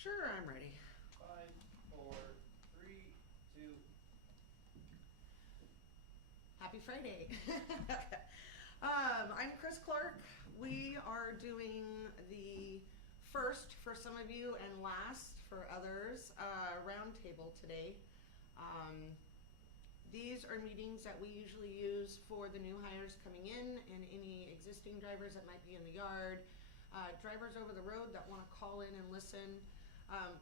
Sure, I'm ready. 5, 4, 3, 2. Happy Friday. I'm Chris Clark. We are doing the first for some of you and last for others roundtable today. These are meetings that we usually use for the new hires coming in and any existing drivers that might be in the yard, drivers over the road that want to call in and listen.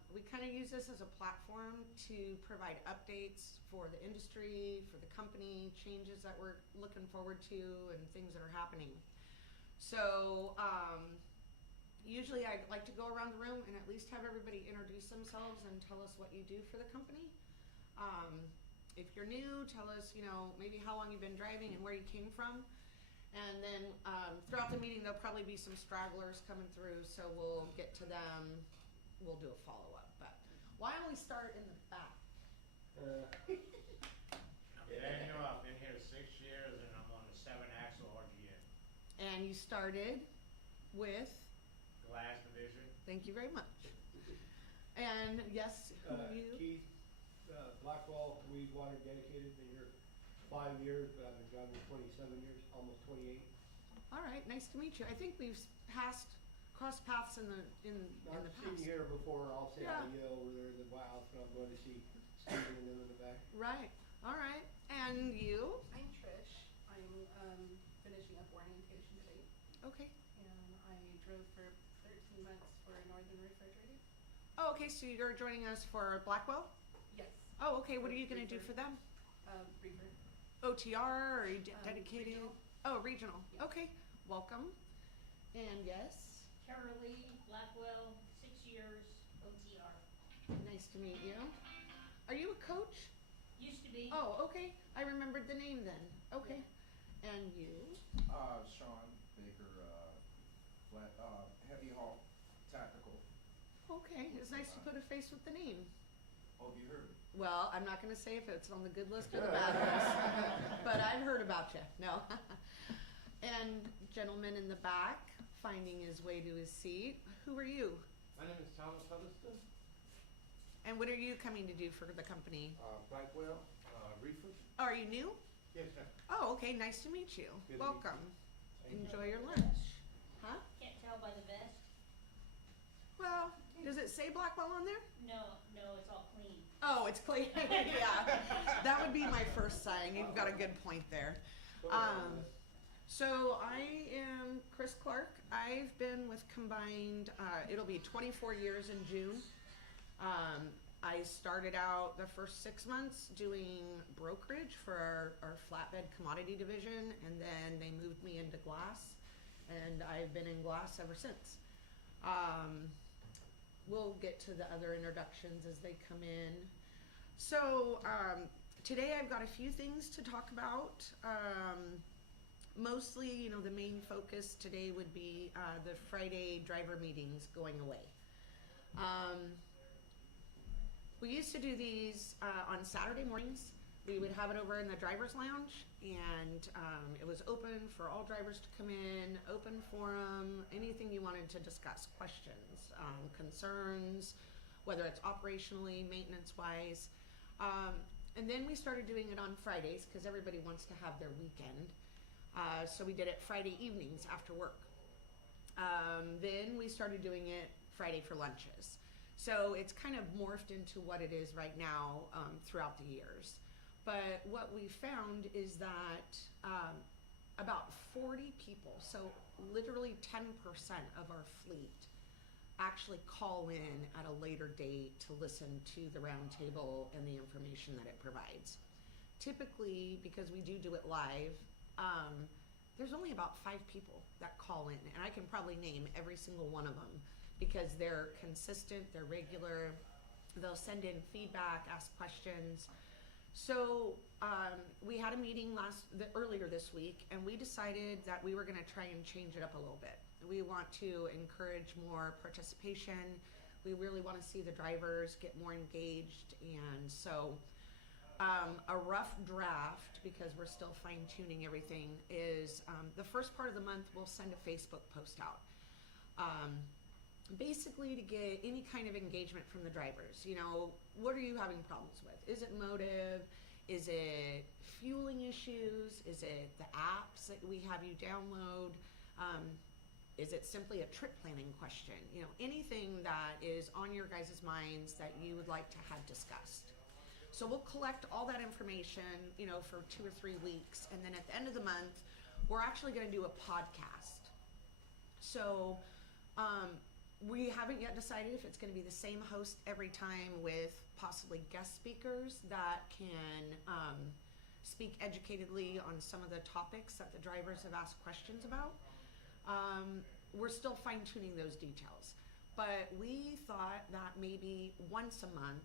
We kind of use this as a platform to provide updates for the industry, for the company, changes that we're looking forward to, and things that are happening. So usually I like to go around the room and at least have everybody introduce themselves and tell us what you do for the company. If you're new, tell us, maybe how long you've been driving and where you came from. And then throughout the meeting, there'll probably be some stragglers coming through, so we'll get to them. We'll do a follow-up. But why don't we start in the back? Daniel, I've been here 6 years and I'm on the 7-axle RGN. And you started with? Glass division. Thank you very much. And yes, who are you? Keith, Blackwell Weed Water Dedicated. Been here 5 years, but I've been driving 27 years, almost 28. All right, nice to meet you. I think we've crossed paths in the I've past. seen you here before. I'll say Yeah. hi to you over there in the White House when I'm going to see Stephen and them in the back. Right. All right. And you? I'm Trish. I'm finishing up orientation today, Okay. and I drove for 13 months for Northern Refrigerated. Oh, okay. So you're joining us for Blackwell? Yes. Oh, okay. What are you going to do for them? Reefer. OTR or are you dedicated? Regional. Oh, regional. Yeah. Okay. Welcome. And yes, Carolee Blackwell, 6 years, OTR. nice to meet you. Are you a coach? Used to be. Oh, okay. I remembered the name then. Okay. And you? Sean Baker, Heavy Haul Tactical. Okay. It's nice to put a face with the name. Hope you heard me. Well, I'm not going to say if it's on the good list or the bad list, but I've heard about you. No. And gentleman in the back, finding his way to his seat. Who are you? My name is Thomas Huddleston, And what are you coming to do for the company? Blackwell, Reefer. Oh, are you new? Yes, sir. Oh, okay. Nice to meet you. Good to meet Welcome. you. Enjoy your lunch. Huh? Can't tell by the vest. Well, does it say Blackwell on there? No, it's all clean. Oh, it's clean. Yeah. That would be my first sign. You've got a good point there. So I am Chris Clark. I've been with Combined, it'll be 24 years in June. I started out the first 6 months doing brokerage for our flatbed commodity division, and then they moved me into glass, and I've been in glass ever since. We'll get to the other introductions as they come in. So today I've got a few things to talk about. Mostly, the main focus today would be the Friday driver meetings going away. We used to do these on Saturday mornings. We would have it over in the driver's lounge, and it was open for all drivers to come in, open forum, anything you wanted to discuss, questions, concerns, whether it's operationally, maintenance-wise. And then we started doing it on Fridays because everybody wants to have their weekend. So we did it Friday evenings after work. Then we started doing it Friday for lunches. So it's kind of morphed into what it is right now throughout the years. But what we found is that about 40 people, so literally 10% of our fleet, actually call in at a later date to listen to the roundtable and the information that it provides. Typically, because we do it live, there's only about 5 people that call in, and I can probably name every single one of them because they're consistent, they're regular, they'll send in feedback, ask questions. So we had a meeting earlier this week, and we decided that we were going to try and change it up a little bit. We want to encourage more participation. We really want to see the drivers get more engaged, and so a rough draft, because we're still fine-tuning everything, is the first part of the month we'll send a Facebook post out. basically to get any kind of engagement from the drivers. You know, what are you having problems with? Is it motive? Is it fueling issues? Is it the apps that we have you download? Is it simply a trip planning question? You know, anything that is on your guys' minds that you would like to have discussed. So we'll collect all that information, you know, for 2 or 3 weeks, and then at the end of the month, we're actually going to do a podcast. So we haven't yet decided if it's going to be the same host every time with possibly guest speakers that can speak educatedly on some of the topics that the drivers have asked questions about. We're still fine-tuning those details, but we thought that maybe once a month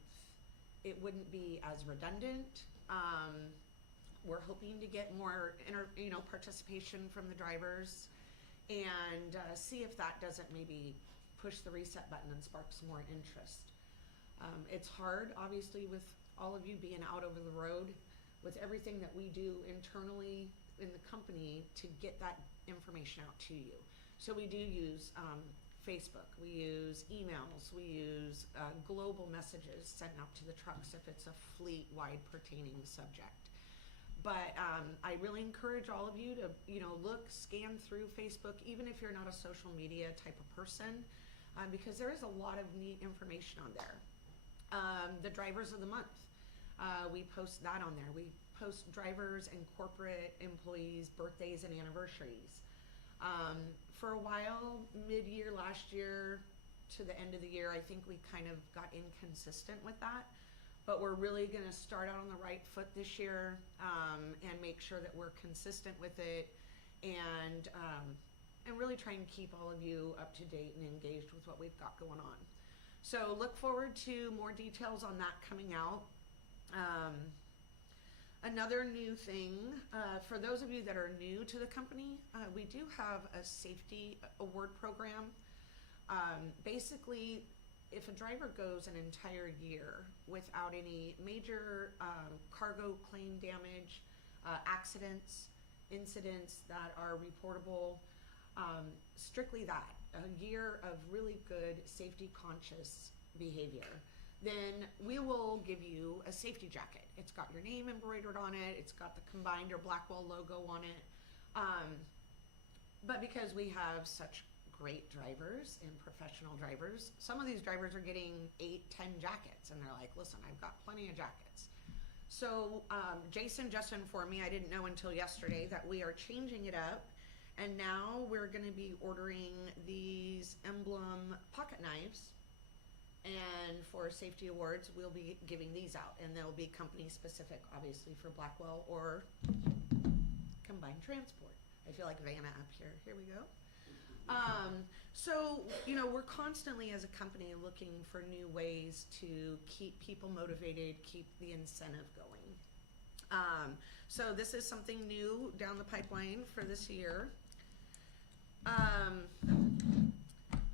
it wouldn't be as redundant. We're hoping to get more participation from the drivers, and see if that doesn't maybe push the reset button and spark some more interest. It's hard, obviously, with all of you being out over the road, with everything that we do internally in the company to get that information out to you. So we do use Facebook, we use emails, we use global messages sent out to the trucks if it's a fleet-wide pertaining subject. But I really encourage all of you to, look, scan through Facebook, even if you're not a social media type of person, because there is a lot of neat information on there. The drivers of the month, we post that on there. We post drivers and corporate employees' birthdays and anniversaries. For a while, mid-year last year to the end of the year, I think we kind of got inconsistent with that. But we're really going to start out on the right foot this year, and make sure that we're consistent with it, and really try and keep all of you up to date and engaged with what we've got going on. So look forward to more details on that coming out. Another new thing, for those of you that are new to the company, we do have a safety award program. Basically, if a driver goes an entire year without any major cargo claim damage, accidents, incidents that are reportable, strictly that, a year of really good safety conscious behavior, then we will give you a safety jacket. It's got your name embroidered on it, it's got the Combined or Blackwell logo on it. But because we have such great drivers and professional drivers, some of these drivers are getting 8, 10 jackets, and they're like, listen, I've got plenty of jackets. So Jason just informed me, I didn't know until yesterday, that we are changing it up, and now we're going to be ordering these emblem pocket knives, and for safety awards we'll be giving these out, and they'll be company specific, obviously, for Blackwell or Combined Transport. I feel like Vanna up here. Here we go. So, we're constantly as a company looking for new ways to keep people motivated, keep the incentive going. So this is something new down the pipeline for this year.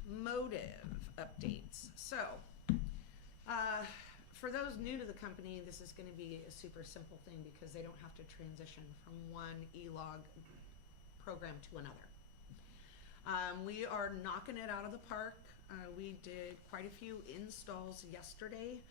Motive updates. So, for those new to the company, this is going to be a super simple thing because they don't have to transition from one e-log program to another. We are knocking it out of the park. We did quite a few installs yesterday.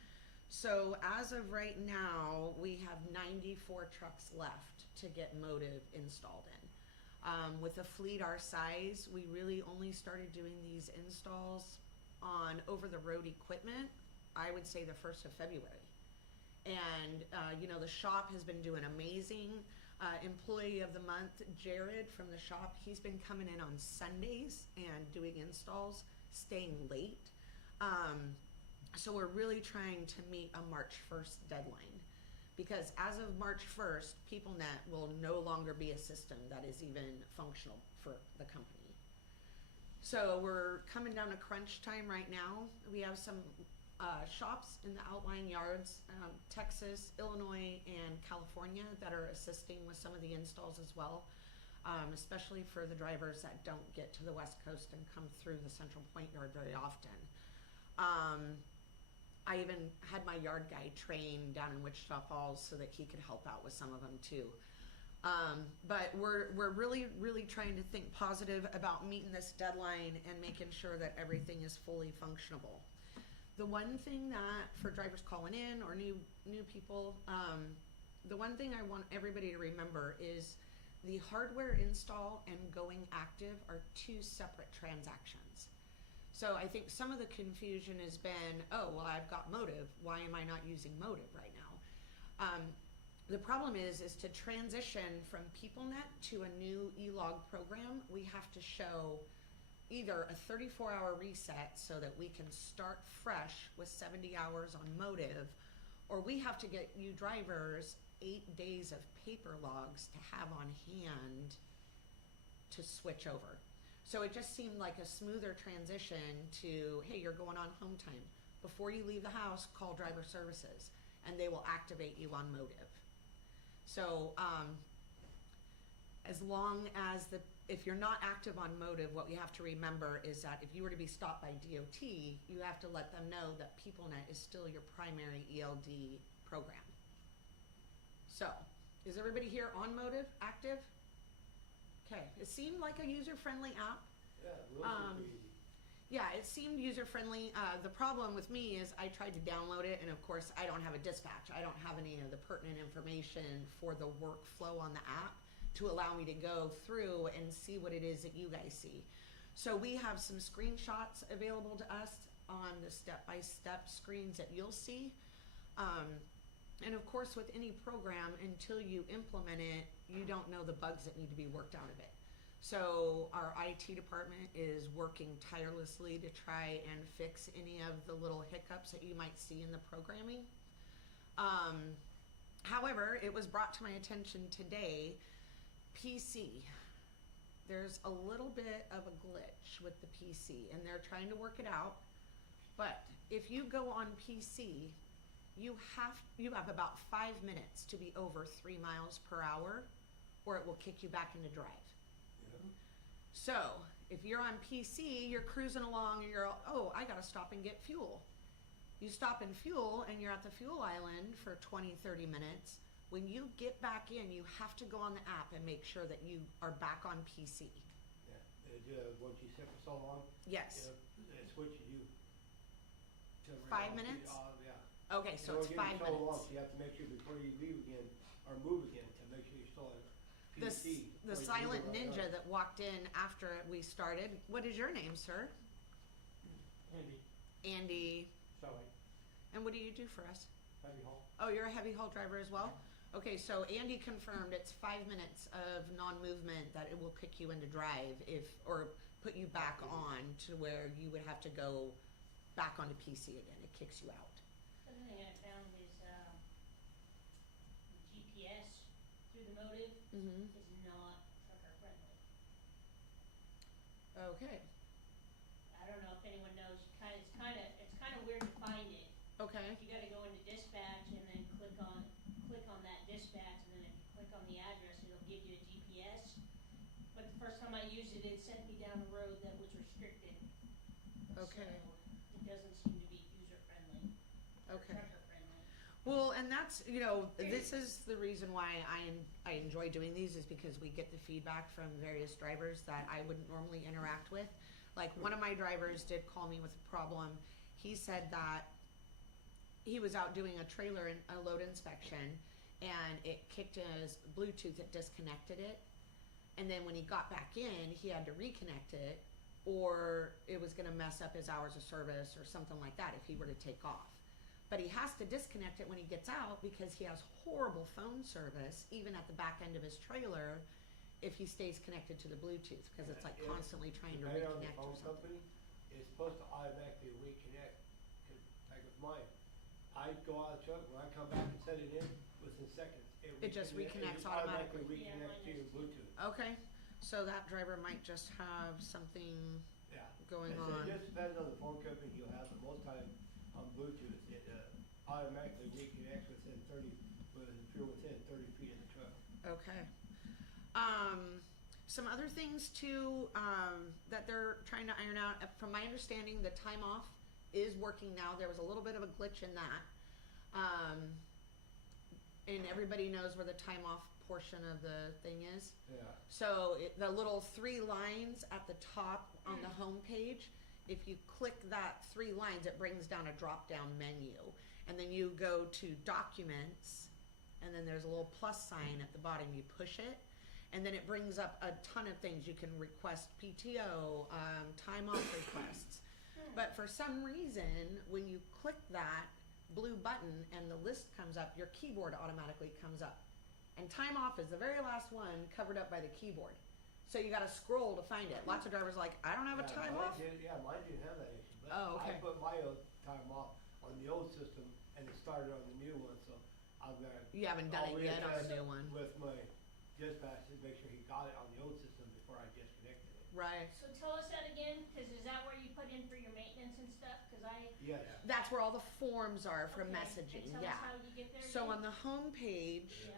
So as of right now, we have 94 trucks left to get Motive installed in. With a fleet our size, we really only started doing these installs on over-the-road equipment, I would say the 1st of February. And, the shop has been doing amazing. Employee of the month, Jared from the shop, he's been coming in on Sundays and doing installs, staying late. So we're really trying to meet a March 1st deadline, because as of March 1st, PeopleNet will no longer be a system that is even functional for the company. So we're coming down to crunch time right now. We have some shops in the outlying yards, Texas, Illinois, and California, that are assisting with some of the installs as well, especially for the drivers that don't get to the West Coast and come through the Central Point yard very often. I even had my yard guy train down in Wichita Falls so that he could help out with some of them too. But we're really, really trying to think positive about meeting this deadline and making sure that everything is fully functionable. The one thing that, for drivers calling in or new people, the one thing I want everybody to remember is the hardware install and going active are two separate transactions. So I think some of the confusion has been, oh, well, I've got Motive. Why am I not using Motive right now? The problem is to transition from PeopleNet to a new e-log program, we have to show either a 34-hour reset so that we can start fresh with 70 hours on Motive, or we have to get you drivers 8 days of paper logs to have on hand to switch over. So it just seemed like a smoother transition to, hey, you're going on home time. Before you leave the house, call driver services, and they will activate you on Motive. So as long as if you're not active on Motive, what we have to remember is that if you were to be stopped by DOT, you have to let them know that PeopleNet is still your primary ELD program. So, is everybody here on Motive, active? Okay, it seemed like a user-friendly app. Yeah, real super easy. Yeah, it seemed user-friendly. The problem with me is I tried to download it, and of course I don't have a dispatch. I don't have any of the pertinent information for the workflow on the app to allow me to go through and see what it is that you guys see. So we have some screenshots available to us on the step-by-step screens that you'll see. And of course, with any program, until you implement it, you don't know the bugs that need to be worked out of it. So our IT department is working tirelessly to try and fix any of the little hiccups that you might see in the programming. However, it was brought to my attention today, PC. There's a little bit of a glitch with the PC, and they're trying to work it out. But if you go on PC, you have about 5 minutes to be over 3 miles per hour, or it will kick you back into drive. Yeah. So if you're on PC, you're cruising along, and you're, oh, I gotta stop and get fuel. You stop and fuel, and you're at the fuel island for 20-30 minutes. When you get back in, you have to go on the app and make sure that you are back on PC. Yeah, they do it once you sit for so long. Yes. It switches you to 5 minutes? Yeah. Okay, so it's 5 So long, minutes. so you have to make sure before you leave again, or move again, to make sure you're still in PC. The silent ninja that walked in after we started. What is your name, sir? Andy, Andy. Shelley, And what do you do for us? Heavy Haul. Oh, you're a heavy haul driver as well? Okay, so Andy confirmed it's 5 minutes of non-movement that it will kick you into drive or put you back on to where you would have to go back onto PC again. It kicks you out. The other thing I found is, GPS through the Motive Mm-hmm. is not trucker friendly. Okay. I don't know if anyone knows, it's kinda weird to find it. Okay. You gotta go into dispatch and then click on that dispatch, and then if you click on the address, it'll give you a GPS. But the first time I used it, it sent me down a road that was restricted. Okay. So it doesn't seem to be user friendly. Okay. Trucker friendly. Well, and that's, this is the reason why I enjoy doing these, is because we get the feedback from various drivers that I wouldn't normally interact with. Like, one of my drivers did call me with a problem. He said that he was out doing a trailer a load inspection, and it kicked his Bluetooth, it disconnected it. And then when he got back in, he had to reconnect it, or it was gonna mess up his hours of service or something like that if he were to take off. But he has to disconnect it when he gets out, because he has horrible phone service, even at the back end of his trailer, if he stays connected to the Bluetooth, because it's like constantly trying to Depending on the reconnect or phone something. company, it's supposed to automatically reconnect. Like with mine, I go out of the truck, when I come back and set it in, within seconds. It just reconnects It automatically. automatically Yeah, reconnects to mine your does too. Bluetooth. Okay, so that driver might just have something Yeah. going So on. it just depends on the phone company you have, but most time on Bluetooth, it automatically reconnects if you're within 30 feet of the truck. Okay. Some other things too, that they're trying to iron out. From my understanding, the time off is working now. There was a little bit of a glitch in that. And everybody knows where the time off portion of the thing is. Yeah. So the little 3 lines at the top on the home page, if you click that 3 lines, it brings down a drop down menu. And then you go to documents, and then there's a little plus sign at the bottom. You push it, and then it brings up a ton of things. You can request PTO, time off requests. But for some reason, when you click that blue button and the list comes up, your keyboard automatically comes up. And time off is the very last one covered up by the keyboard. So you gotta scroll to find it. Lots of drivers are like, I don't have a time mine off. Mine didn't have that issue. But Oh, okay. I put my old time off on the old system and it started on the new one, so I've got. You haven't done I'll it yet on the reattach new one. With my dispatch to make sure he got it on the old system before I disconnected it. Right. So tell us that again, cause is that where you put in for your maintenance and stuff? Cause Yes. That's where all the forms are for Okay, messaging. and Yeah. tell us how you get there So again? on the home page, Yeah,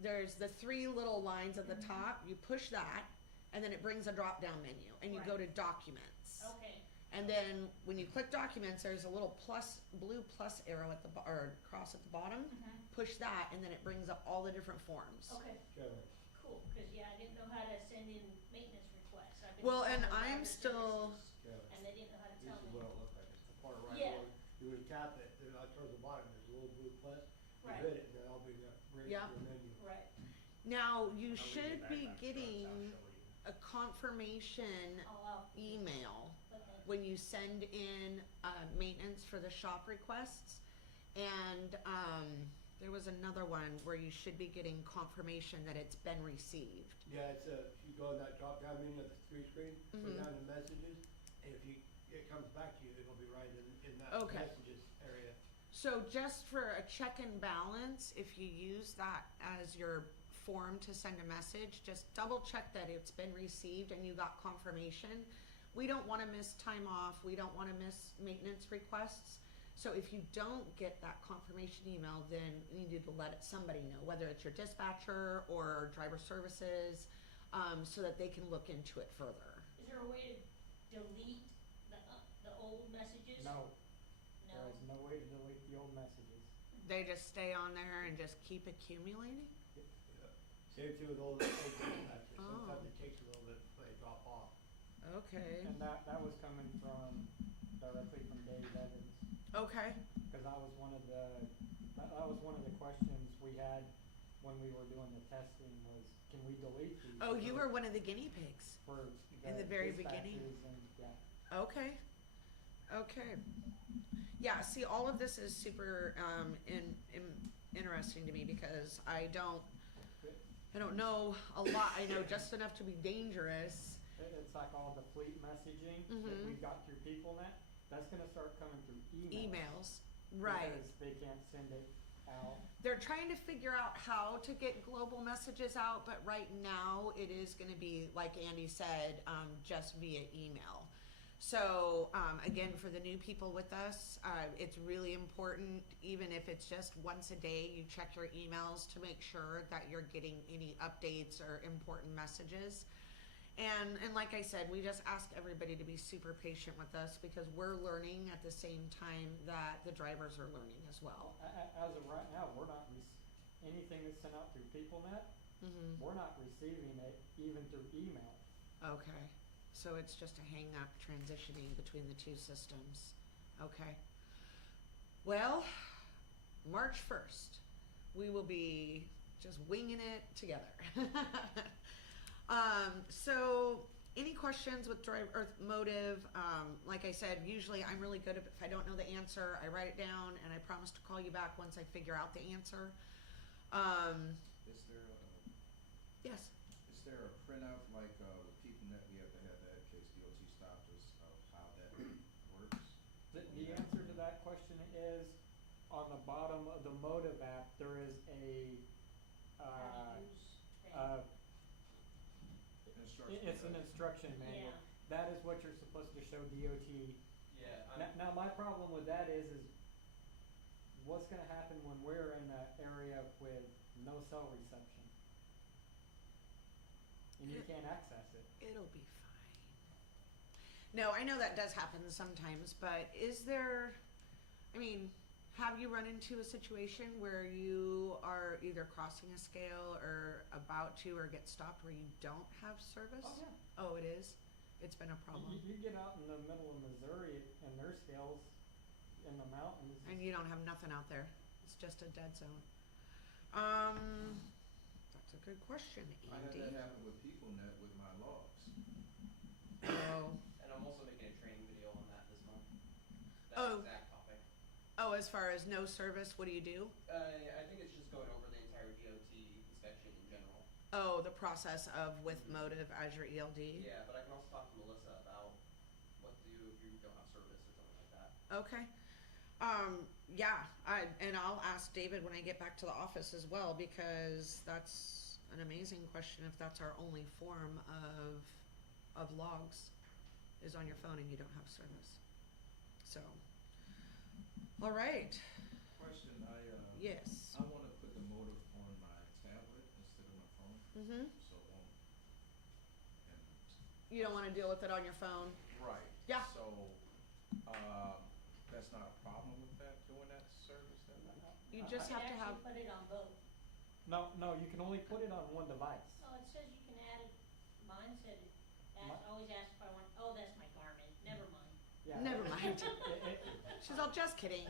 there's the 3 little lines at the top. You push that, and then it brings a drop down menu, and you go to documents. okay, And then when you click documents, there's a little blue plus arrow at the or cross at the bottom. Push that, and then it brings up all the different forms. okay, Sure. cool, cause yeah, I didn't know how to send in maintenance requests. I've been Well, and calling I'm other still- services, Yeah. And they didn't know how to This tell is me. what it looks like. It's the part right Yeah. where you would tap it, then towards the bottom, there's a little blue plus. You Right. hit it, and then I'll bring up Yep. the menu. Right, Now you When we should get be back on trucks, I'll getting show you. a confirmation I'll, email okay, when you send in maintenance for the shop requests. And there was another one where you should be getting confirmation that it's been received. Yeah, it's you go in that drop down menu at the 3 screen, go Mhm. down to messages, and if it comes back to you, it'll be right in that Okay. messages area. So just for a check and balance, if you use that as your form to send a message, just double check that it's been received and you got confirmation. We don't want to miss time off. We don't want to miss maintenance requests. So if you don't get that confirmation email, then you need to let somebody know, whether it's your dispatcher or driver services, so that they can look into it further. is there a way to delete the old messages? No, No, there is no way to delete the old messages. They just stay on there and just keep accumulating? Yeah. Same thing with all the dispatches. Oh. Sometimes it takes a little bit before they drop off. Okay. And that was coming from, directly from Dave Evans, Okay. cause that was one of the questions we had when we were doing the testing was, can we delete these? Oh, you were one of the guinea pigs. For in the very beginning? dispatches and, yeah. Okay. Okay. Yeah, see, all of this is super interesting to me because I don't know a lot. I know just enough to be dangerous. It's like all the fleet messaging that Mhm. we've got through PeopleNet, that's gonna start coming through Emails. Right. Because they can't send it out. They're trying to figure out how to get global messages out, but right now it is going to be, like Andy said, just via email. So, again, for the new people with us, it's really important, even if it's just once a day, you check your emails to make sure that you're getting any updates or important messages. And like I said, we just ask everybody to be super patient with us because we're learning at the same time that the drivers are learning as well. As of right now, we're not, anything that's sent out through PeopleNet, Mm-hmm. we're not receiving it even through email. Okay, so it's just a hang up transitioning between the two systems. Okay. Well, March 1st, we will be just winging it together. So any questions with Drive or Motive? Like I said, usually I'm really good if I don't know the answer, I write it down and I promise to call you back once I figure out the answer. Is there Yes. is there a printout like with PeopleNet, we have to have that in case DOT stopped us of how that works? The answer to that question is, on the bottom of the Motive app, there is a, how to use things. Instructions. it's an instruction manual. Yeah. That is what you're supposed to show DOT. Yeah, Now my problem with that is what's gonna happen when we're in an area with no cell reception? And you can't access it. It'll be fine. No, I know that does happen sometimes, but is there, I mean, have you run into a situation where you are either crossing a scale or about to or get stopped where you don't have service? Oh, yeah. Oh, it is? It's been a problem. You get out in the middle of Missouri and their scales in the mountains. And you don't have nothing out there. It's just a dead zone. That's a good question, I had Andy. that happen with PeopleNet with my logs. Oh. And I'm also making a training video on that this month. Oh. That exact topic. Oh, as far as no service, what do you do? I think it's just going over the entire DOT inspection in general. Oh, the process of with Motive as your ELD? Yeah, but I can also talk to Melissa about what to do if you don't have service or something like that. Okay. Yeah, and I'll ask David when I get back to the office as well, because that's an amazing question if that's our only form of logs is on your phone and you don't have service. So, all right. Question, Yes. I wanna put the Motive on my tablet instead of my phone, Mm-hmm. so it won't, and You don't want to deal with it on your phone. right. Yeah. So, that's not a problem with that, doing that service then? You just have to have. You can actually put it on both. No, you can only put it on one device. Oh, it says you can add it, mine said, Mi- always ask if I want, oh, that's my Garmin, never mind. Yeah. Never mind. It- She's all just kidding.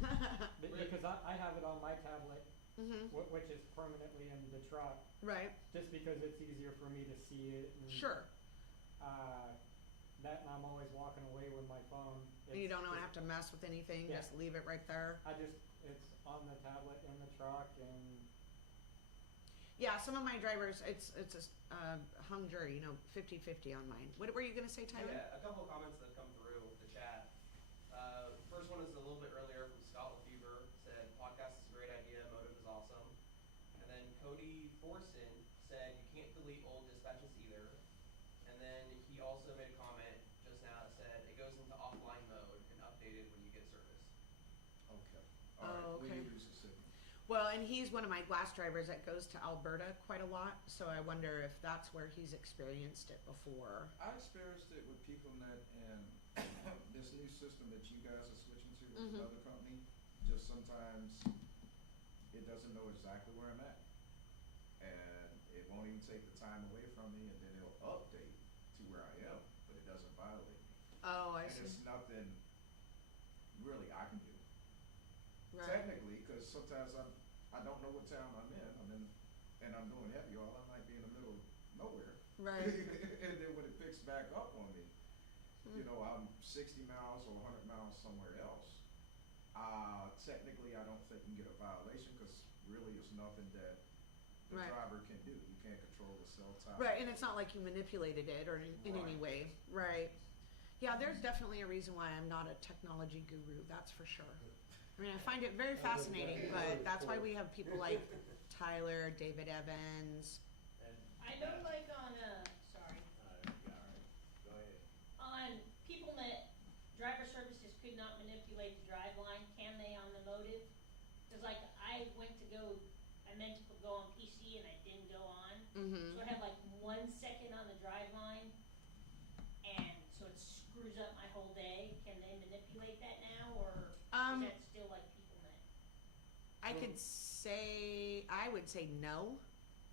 because I have it on my tablet, Mm-hmm. which is permanently in the truck, Right. just because it's easier for me to see it. And, Sure. That and I'm always walking away with my phone. And you It's don't just- have to mess with anything. Yeah. Just leave it right there. it's on the tablet in the truck and Yeah, some of my drivers, it's a hung jury, 50-50 on mine. What were you gonna say, Tyler? Yeah, a couple of comments that come through the chat. First one is a little bit earlier from Scott Lefevre, said podcast is a great idea, Motive is awesome. And then Cody Forson said you can't delete old dispatches either. And then he also made a comment just now that said it goes into offline mode and updated when you get service. Okay, Oh, alright, we okay. use the signal. Well, and he's one of my glass drivers that goes to Alberta quite a lot, so I wonder if that's where he's experienced it before. I experienced it with PeopleNet and this new system that you guys are switching to with Mhm. another company, just sometimes it doesn't know exactly where I'm at. And it won't even take the time away from me, and then it'll update to where I am, but it doesn't violate me. Oh, I And see. it's nothing really I can do. Right. Technically, cause sometimes I don't know what town I'm in, and I'm doing heavy haul, I might be in the middle of nowhere. Right. And then when it picks back up on me, you know, I'm 60 miles or 100 miles somewhere else. Technically, I don't think you can get a violation, cause really it's nothing that the Right. driver can do. You can't control the cell tower. Right, and it's not like you manipulated it or in any Right. way. Right. Yeah, there's definitely a reason why I'm not a technology guru, that's for sure. I mean, I find it very fascinating, but that's why we have people like Tyler, David Evans. And, I know like on, sorry, yeah, all right, go ahead. on PeopleNet, driver services could not manipulate the drive line, can they on the Motive? Cause like I meant to go on PC and I didn't go on, Mm-hmm. so I have like 1 second on the drive line, and so it screws up my whole day. Can they manipulate that now, or is that still like PeopleNet? I would say no.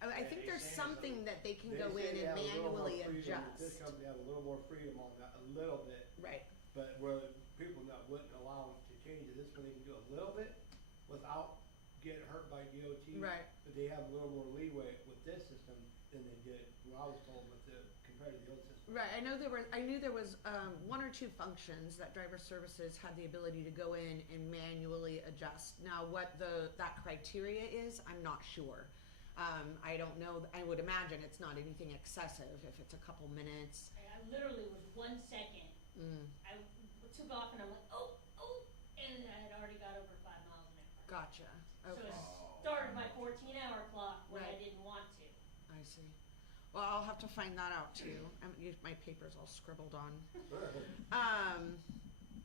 I think they there's say something that they can They go say in they and have a little more manually freedom. adjust. This company has a little more freedom on that, a little bit, Right. but where people not wouldn't allow them to change it, this one they can do a little bit without getting hurt by DOT. Right. But they have a little more leeway with this system than they did, what I was told with compared to the old system. Right. I knew there was 1 or 2 functions that driver services had the ability to go in and manually adjust. Now, what that criteria is, I'm not sure. I don't know. I would imagine it's not anything excessive if it's a couple minutes. I literally was 1 second. I took off and I'm like, oh, and I had already got over 5 miles an hour. Gotcha. Okay. So it started my 14-hour clock when I Right. didn't want to. I see. Well, I'll have to find that out too. My paper's all scribbled on.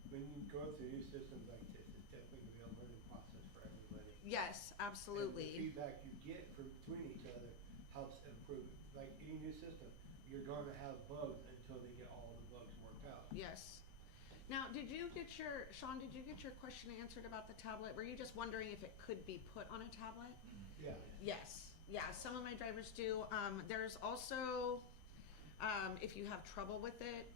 When you go through new systems like this, it's definitely gonna be a learning process for everybody. Yes, And the absolutely. feedback you get from between each other helps improve it. Like any new system, you're gonna have bugs until they get all the bugs worked out. Yes. Now, Sean, did you get your question answered about the tablet? Were you just wondering if it could be put on a tablet? Yeah. Yes, yeah, some of my drivers do. There's also, if you have trouble with it,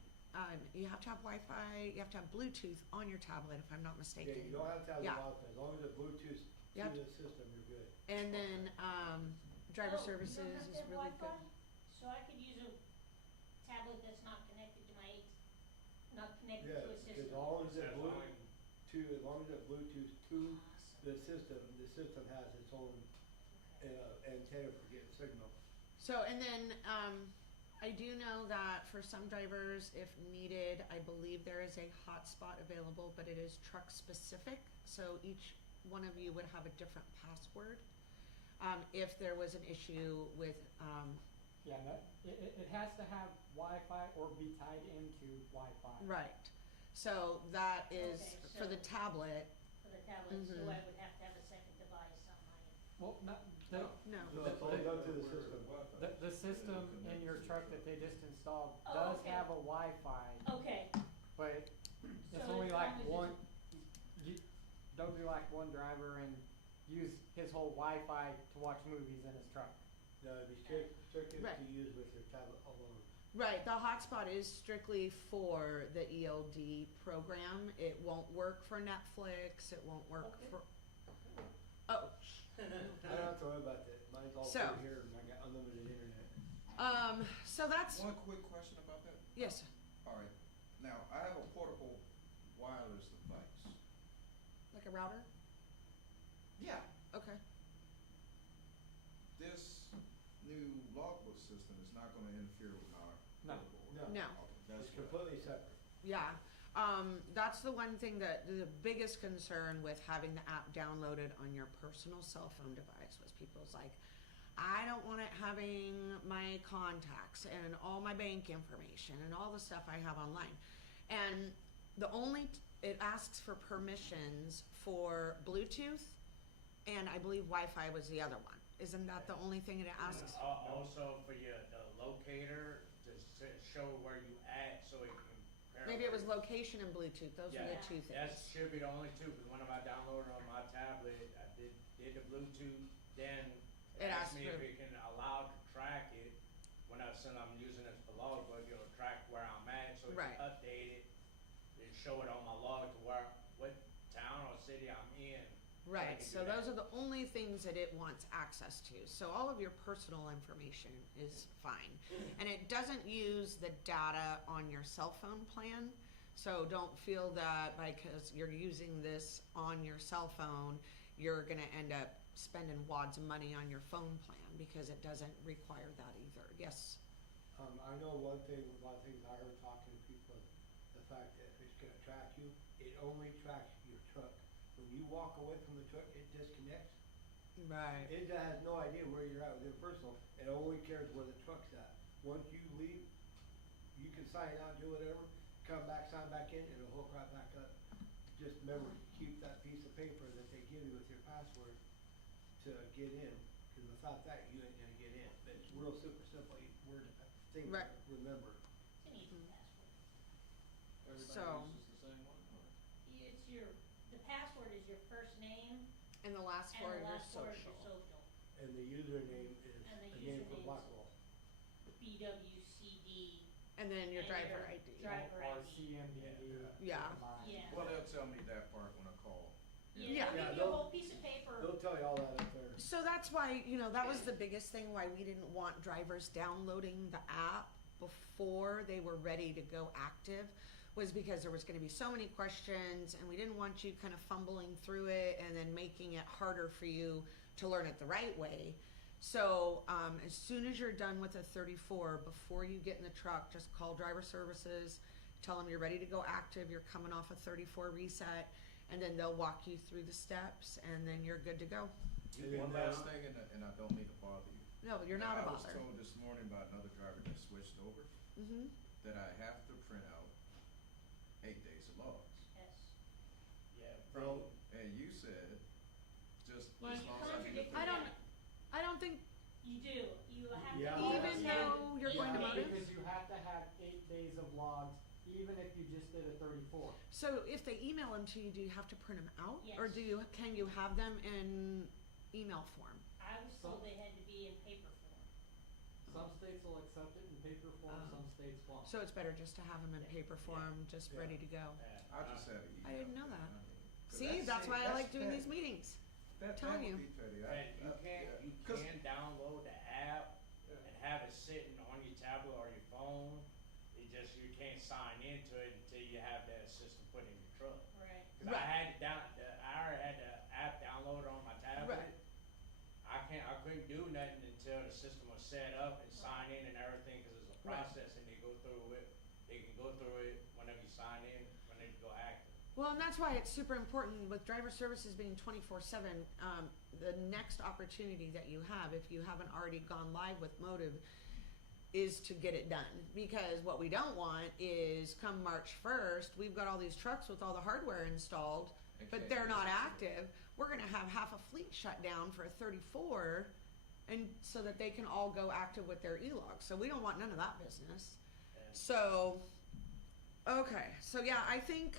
you have to have Wi-Fi, you have to have Bluetooth on your tablet, if I'm not Yeah, mistaken. you don't have to have the Yeah. Wi-Fi, as long as the Bluetooth Yep. to the system, you're good. And then, driver Oh, services you don't have to is have really good. Wi-Fi? So I could use a tablet that's not connected to my, not connected Yeah, to a as system? long as it Says Bluetooth line. as long as it Bluetooth to Awesome. the system has its own, antenna for getting signal. So, and then, I do know that for some drivers, if needed, I believe there is a hotspot available, but it is truck specific, so each one of you would have a different password. If there was an issue with, Yeah, it has to have Wi-Fi or be tied into Wi-Fi. right, so that is Okay, for the so- tablet, For the tablet, so Mhm. I would have to have a second device on my, Well, not, no. So it's all done through the system. the system in your truck that they just installed Oh, does okay. have a Wi-Fi, okay, but it's So only as like long as one, you, don't do like one driver and use his whole Wi-Fi to watch movies in his truck. No, it'd be strictly Right. to use with your tablet alone. Right, the hotspot is strictly for the ELD program. It won't work for Netflix, it won't work Okay. for, oh, I don't have to worry about that, mine's all So- through here and I got unlimited internet. so that's, One quick question about that. yes, All right, now, I have a portable wireless device. like a router? Yeah. Okay. This new logbook system is not gonna interfere with our No. portable. No. No. Okay, that's It's what. completely separate. Yeah, that's the one thing that, the biggest concern with having the app downloaded on your personal cell phone device was people's like, I don't want it having my contacts and all my bank information and all the stuff I have online. And it asks for permissions for Bluetooth, and I believe Wi-Fi was the other one. Isn't that the only thing it asks? Also for your, the locator, to show where you at, so it can compare. Maybe it was where- location and Bluetooth, those were the Yeah. two That things. should be the only two, because whenever I downloaded on my tablet, I did the Bluetooth, then It it asked asked me for- if it can allow to track it, since I'm using this for logbook, it'll track where I'm at, so it Right. can update it, and show it on my log to what town or city I'm in. Right, can so do that. those are the only things that it wants access to. So all of your personal information is fine. And it doesn't use the data on your cell phone plan. So don't feel that because you're using this on your cell phone, you're gonna end up spending wads of money on your phone plan because it doesn't require that either. Yes, I know one of the things I heard talking to people, the fact that if it's gonna track you, it only tracks your truck. When you walk away from the truck, it disconnects. right. It has no idea where you're at with your personal, it only cares where the truck's at. Once you leave, you can sign out, do whatever, come back, sign back in, and it'll hook right back up. Just remember, keep that piece of paper that they give you with your password to get in, cause without that, you ain't gonna get in. But it's real super simple word, thing Right. to remember. it's an easy password. So- Everybody uses the same one, or? The password is your first name And the last and four the are your last four is social. your social. And the username is And the a name for username's- Blackwall. BWCD, And then your And driver your ID. driver Or ID. CMDD. Yeah. combined. yeah. Well, they'll tell me that part when I call. Yeah. They'll Yeah, give you a they'll- whole piece of paper. They'll tell you all that up there. So that's why, that was the biggest thing why we didn't want drivers downloading the app before they were ready to go active, was because there was gonna be so many questions and we didn't want you kind of fumbling through it and then making it harder for you to learn it the right way. So, as soon as you're done with a 34, before you get in the truck, just call driver services, tell them you're ready to go active, you're coming off a 34 reset, and then they'll walk you through the steps and then you're good to go. And then One now- last thing, and I don't mean to bother you. No, you're not a I was bother. told this morning by another driver that switched over, Mm-hmm. that I have to print out 8 days of logs. Yes. Yeah, Well, And you said, just Well, as you long as I do the contradict I don't, print. I don't think, You do. You have Yeah. to. even though you're going to Yeah. motive, Because you have to have 8 days of logs, even if you just did a 34. So if they email them to you, do you have to print them out? Or Yes. can you have them in email form? I was told they had to be in paper form. Some states will accept it in paper form, Oh. some states won't. So it's better just to have them in paper form, just Yeah. ready to go. Yeah, I just had to email. I didn't know that. I mean, 'cause See, that's why I like doing petty. these meetings. That telling would you. be petty. And you yeah. you 'Cause- can download the app and have it sitting on your tablet or your phone. It just, you can't sign into it until you have that system put in your truck. Right. Cause I had I already had the app downloaded on my tablet. Right. I couldn't do nothing until the system was set up and sign in and everything, cause it's a Right. process and they go through it. They can go through it whenever you sign in, when they go active. Well, and that's why it's super important with driver services being 24/7. The next opportunity that you have, if you haven't already gone live with Motive, is to get it done. Because what we don't want is come March 1st, we've got all these trucks with all the hardware installed, but they're not active. We're going to have half a fleet shut down for a 34, and so that they can all go active with their e-logs. So we don't want none of that business. And So, okay, so yeah, I think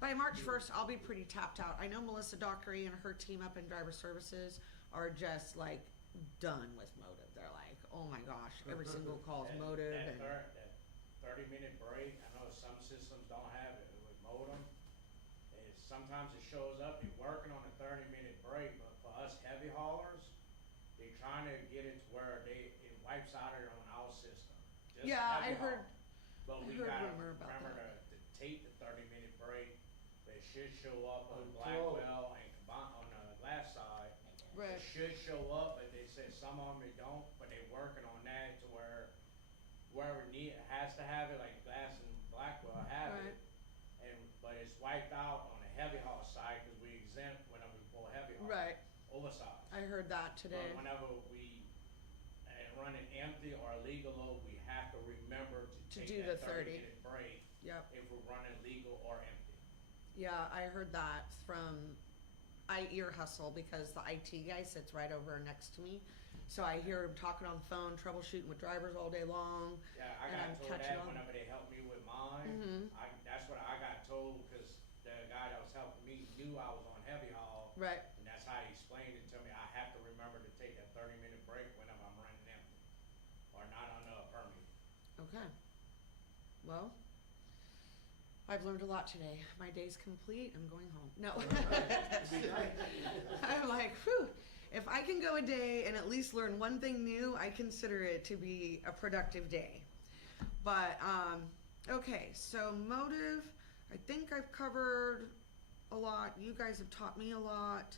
by March 1st, I'll be pretty tapped out. I know Melissa Dockery and her team up in driver services are just like done with Motive. They're like, oh my gosh, every single call is Motive. That 30-minute break, I know some systems don't have it with modem. Sometimes it shows up, you're working on a 30-minute break, but for us heavy haulers, they're trying to get it to where it wipes out it on our system. Just Yeah, I heavy haul. heard- But I we heard gotta rumor about remember that. to tape the 30-minute break, but it should show up on On Blackwell and on the last side. Right. It should show up, but they said some of them they don't, but they're working on that to where wherever has to have it, like Glass and Blackwell have Right. it. But it's wiped out on the heavy haul side, cause we exempt whenever we pull heavy haul. Right. Oversized. I heard that today. But whenever we, run it empty or legal load, we have to remember To to do take the that 30. 30-minute break Yep. if we're running legal or empty. Yeah, I heard that from, I ear hustle because the IT guy sits right over next to me. So I hear him talking on the phone, troubleshooting with drivers all day long. Yeah, I And I'm got told catching that on. whenever they helped me with mine. Mhm. That's what I got told, cause the guy that was helping me knew I was on heavy haul. Right. And that's how he explained it to me. I have to remember to take that 30-minute break whenever I'm running empty or not under a permit. Okay. Well, I've learned a lot today. My day's complete. I'm going home. No. I'm like, whew. If I can go a day and at least learn one thing new, I consider it to be a productive day. But, okay, so Motive, I think I've covered a lot. You guys have taught me a lot.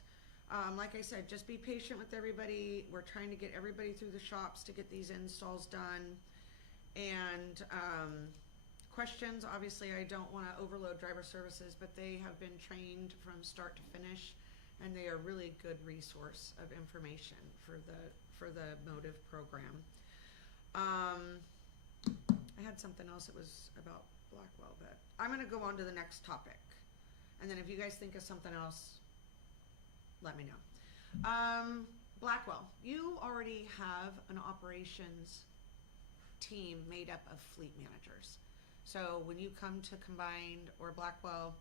Like I said, just be patient with everybody. We're trying to get everybody through the shops to get these installs done. And questions, obviously I don't want to overload driver services, but they have been trained from start to finish, and they are really good resource of information for the Motive program. I had something else that was about Blackwell, but I'm going to go on to the next topic. And then if you guys think of something else, let me know. Blackwell, you already have an operations team made up of fleet managers. So when you come to Combined or Blackwell,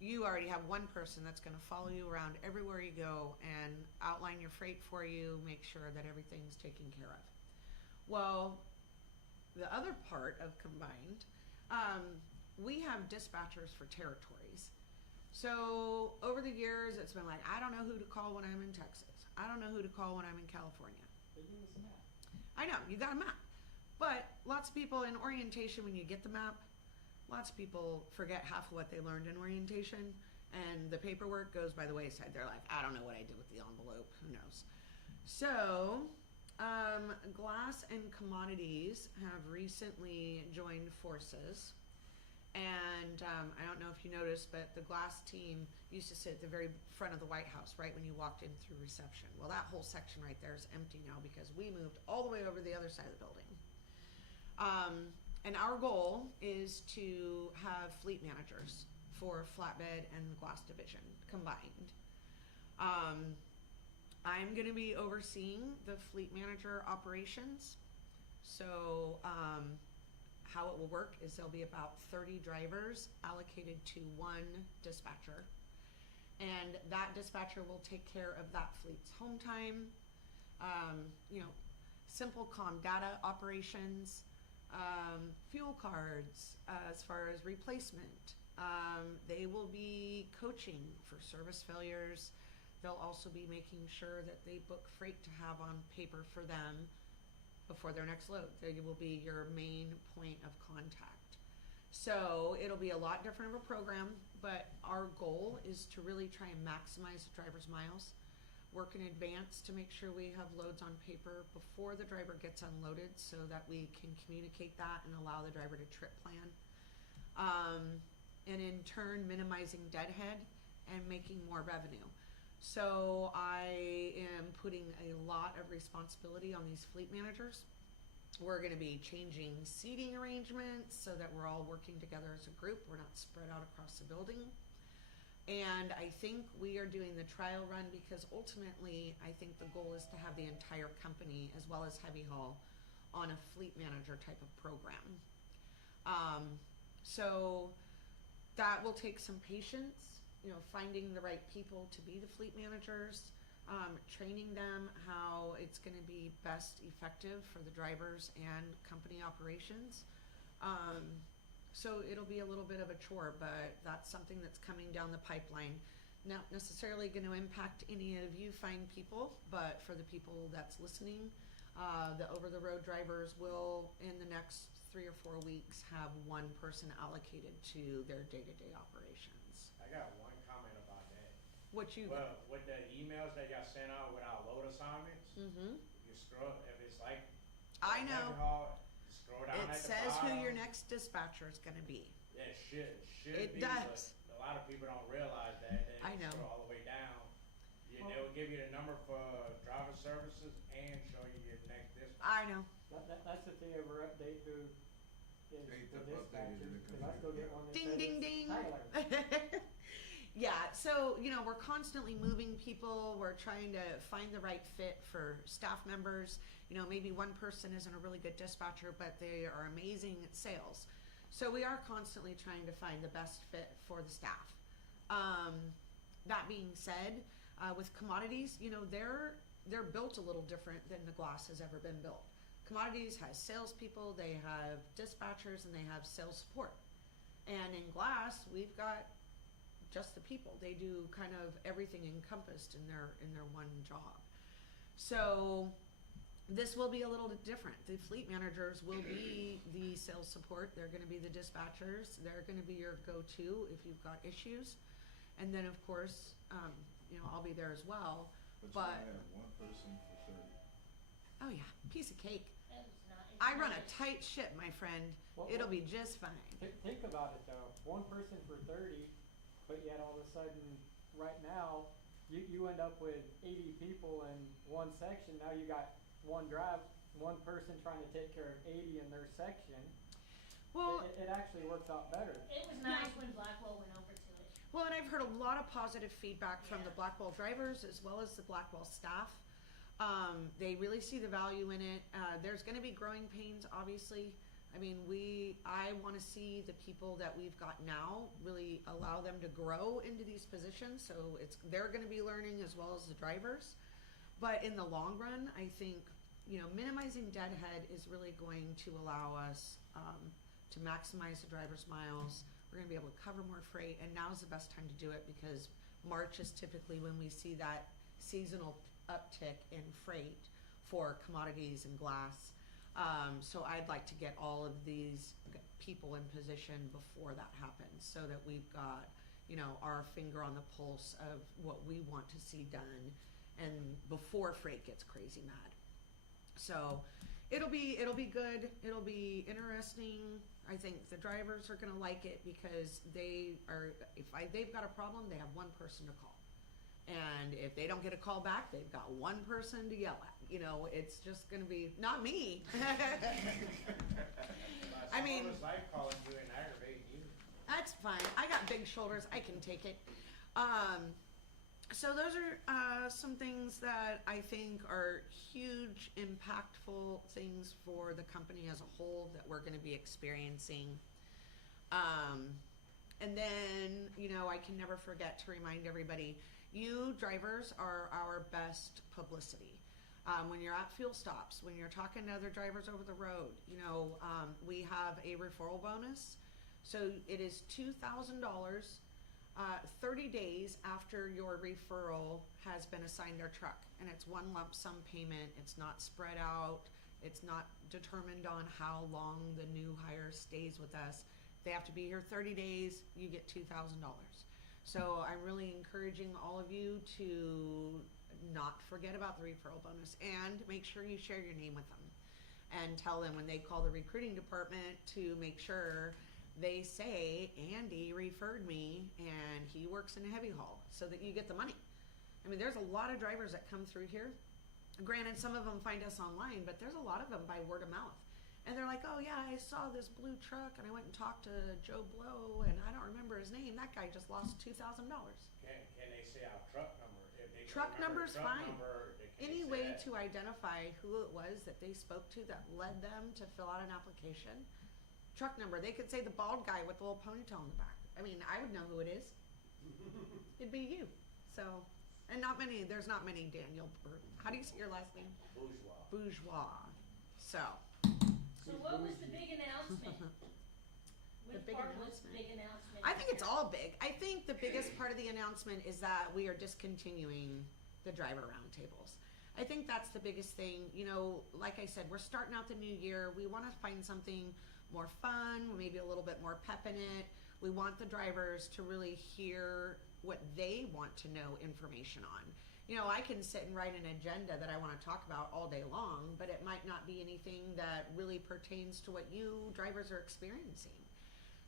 you already have one person that's going to follow you around everywhere you go and outline your freight for you, make sure that everything's taken care of. Well, the other part of Combined, we have dispatchers for territories. So over the years, it's been like, I don't know who to call when I'm in Texas. I don't know who to call when I'm in California. They give us a map. I know, you got a map. But lots of people in orientation, when you get the map, lots of people forget half of what they learned in orientation, and the paperwork goes by the wayside. They're like, I don't know what I did with the envelope, who knows. So, Glass and Commodities have recently joined forces. And I don't know if you noticed, but the Glass team used to sit at the very front of the White House, right when you walked in through reception. Well, that whole section right there is empty now because we moved all the way over the other side of the building. And our goal is to have fleet managers for flatbed and the Glass division combined. I'm going to be overseeing the fleet manager operations. So how it will work is there'll be about 30 drivers allocated to one dispatcher. And that dispatcher will take care of that fleet's home time, you know, simple comm data operations, fuel cards, as far as replacement. They will be coaching for service failures. They'll also be making sure that they book freight to have on paper for them before their next load. They will be your main point of contact. So it'll be a lot different of a program, but our goal is to really try and maximize the driver's miles, work in advance to make sure we have loads on paper before the driver gets unloaded so that we can communicate that and allow the driver to trip plan. And in turn, minimizing deadhead and making more revenue. So I am putting a lot of responsibility on these fleet managers. We're gonna be changing seating arrangements so that we're all working together as a group. We're not spread out across the building. And I think we are doing the trial run because ultimately I think the goal is to have the entire company as well as heavy haul on a fleet manager type of program. So that will take some patience, you know, finding the right people to be the fleet managers, training them how it's going to be best effective for the drivers and company operations. So it'll be a little bit of a chore, but that's something that's coming down the pipeline. Not necessarily going to impact any of you fine people, but for the people that's listening, the over-the-road drivers will, in the next 3 or 4 weeks, have one person allocated to their day-to-day operations. I got one comment about that. What you? Well, with the emails that got sent out with our load assignments, Mm-hmm. you scroll, if it's like. I know. heavy haul, scroll down It at the says who bottom. your next dispatcher is going to be. Yeah, should It be, does. but a lot of people don't realize that. They I know. scroll all the way down. Well- They'll give you the number for driver services and show you your next dispatch. I know. That's if they ever update who is They the updated dispatcher, in the cause I still get one that Ding, says ding, it's ding. Tyler. Yeah, so, you know, we're constantly moving people. We're trying to find the right fit for staff members. You know, maybe one person isn't a really good dispatcher, but they are amazing at sales. So we are constantly trying to find the best fit for the staff. That being said, with commodities, you know, they're built a little different than the Glass has ever been built. Commodities has salespeople, they have dispatchers, and they have sales support. And in Glass, we've got just the people. They do kind of everything encompassed in their one job. So this will be a little bit different. The fleet managers will be the sales support. They're going to be the dispatchers. They're going to be your go-to if you've got issues. And then of course, you know, I'll be there as well. But you have one person for 30. Oh yeah, piece of cake. It's not, it's I run a not- tight ship, my friend. Well, It'll be just fine. Think about it though, one person for 30, but yet all of a sudden, right now, you end up with 80 people in one section. Now you got one person trying to take care of 80 in their section. Well, It actually works out better. It was nice when Blackwell went over to it. Well, and I've heard a lot of positive feedback from the Blackwell drivers as well as the Blackwell staff. They really see the value in it. There's going to be growing pains, obviously. I mean, I want to see the people that we've got now really allow them to grow into these positions. So they're going to be learning as well as the drivers. But in the long run, I think, you know, minimizing deadhead is really going to allow us to maximize the driver's miles. We're going to be able to cover more freight, and now's the best time to do it because March is typically when we see that seasonal uptick in freight for commodities and glass. So I'd like to get all of these people in position before that happens so that we've got, you know, our finger on the pulse of what we want to see done and before freight gets crazy mad. So it'll be good. It'll be interesting. I think the drivers are gonna like it because they've got a problem, they have one person to call. And if they don't get a call back, they've got one person to yell at. You know, it's just gonna be, not me. I mean, It's like calling you and aggravating you. that's fine. I got big shoulders. I can take it. So those are some things that I think are huge, impactful things for the company as a whole that we're going to be experiencing. And then, I can never forget to remind everybody, you drivers are our best publicity. When you're at fuel stops, when you're talking to other drivers over the road, we have a referral bonus. So it is $2,000 30 days after your referral has been assigned their truck. And it's one lump sum payment. It's not spread out. It's not determined on how long the new hire stays with us. They have to be here 30 days, you get $2,000. So I'm really encouraging all of you to not forget about the referral bonus and make sure you share your name with them. And tell them when they call the recruiting department to make sure they say, Andy referred me and he works in a heavy haul, so that you get the money. I mean, there's a lot of drivers that come through here. Granted, some of them find us online, but there's a lot of them by word of mouth. And they're like, oh yeah, I saw this blue truck and I went and talked to Joe Blow and I don't remember his name. That guy just lost $2,000. Can they say our truck number? If they Truck remember number's truck fine. number, can they Any say way that? to identify who it was that they spoke to that led them to fill out an application. Truck number, they could say the bald guy with the little ponytail in the back. I mean, I would know who it is. It'd be you. So, and there's not many Daniel, how do you say your last name? Bourgeois. Bourgeois. So. So what was the big announcement? The What big part was announcement. the big announcement? I think it's all big. I think the biggest part of the announcement is that we are discontinuing the driver roundtables. I think that's the biggest thing. Like I said, we're starting out the new year. We want to find something more fun, maybe a little bit more pep in it. We want the drivers to really hear what they want to know information on. I can sit and write an agenda that I want to talk about all day long, but it might not be anything that really pertains to what you drivers are experiencing.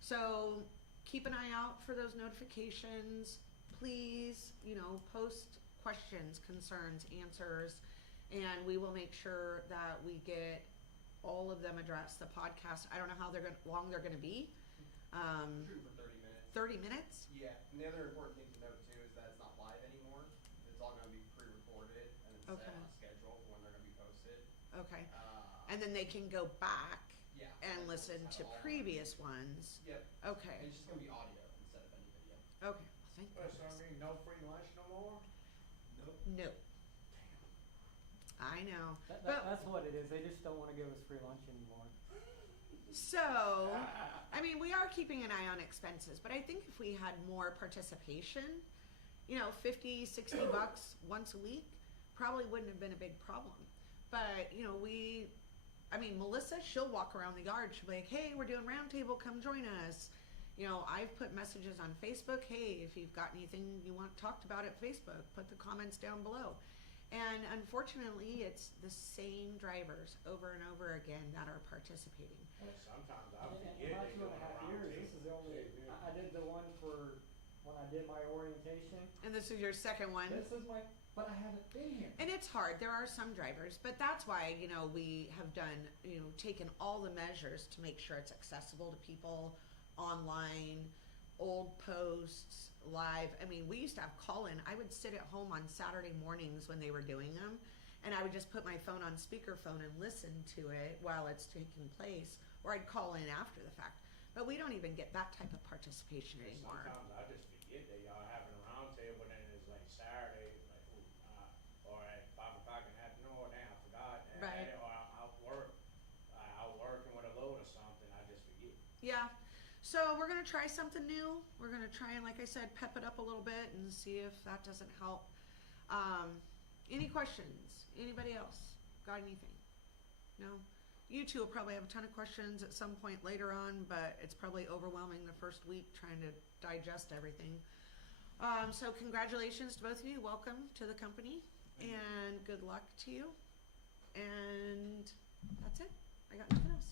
So keep an eye out for those notifications. Please, post questions, concerns, answers, and we will make sure that we get all of them addressed. The podcast, I don't know how long they're going to be. Shoot for 30 minutes. 30 minutes? Yeah, and the other important thing to note too is that it's not live anymore. It's all going to be pre-recorded and it's set Okay. on a schedule for when they're going to be posted. Okay. And then they can go back Yeah. and we'll listen just to have it all on. previous ones. Yep. Okay. And it's just going to be audio instead of any video. Okay. Thank Well, so I goodness. mean, no free lunch no more? Nope. No. I know. That's what it is. They just don't want to give us free lunch anymore. So, I mean, we are keeping an eye on expenses, but I think if we had more participation, $50, $60 once a week probably wouldn't have been a big problem. But, Melissa, she'll walk around the yard. She'll be like, hey, we're doing roundtable, come join us. I've put messages on Facebook, hey, if you've got anything you want talked about at Facebook, put the comments down below. And unfortunately, it's the same drivers over and over again that are participating. Well, sometimes I In forget about they 2.5 go around years, this is the only, I did the one for when I did my orientation. And this is your second one. This is but I haven't been here. And it's hard. There are some drivers, but that's why, we have done, taken all the measures to make sure it's accessible to people online, old posts, live. I mean, we used to have call-in. I would sit at home on Saturday mornings when they were doing them, and I would just put my phone on speakerphone and listen to it while it's taking place, or I'd call in after the fact. But we don't even get that type of participation And anymore. sometimes I just forget that y'all having a round table, and then it's like Saturday, or at 5 o'clock in the afternoon, or damn, I forgot. And Right. Or out working with a load or something, I just forget. Yeah. So we're going to try something new. We're going to try and, like I said, pep it up a little bit and see if that doesn't help. Any questions? Anybody else got anything? No? You two will probably have a ton of questions at some point later on, but it's probably overwhelming the first week trying to digest everything. So congratulations to both of you. Welcome to the company, and good luck to you. And that's it. I got nothing else.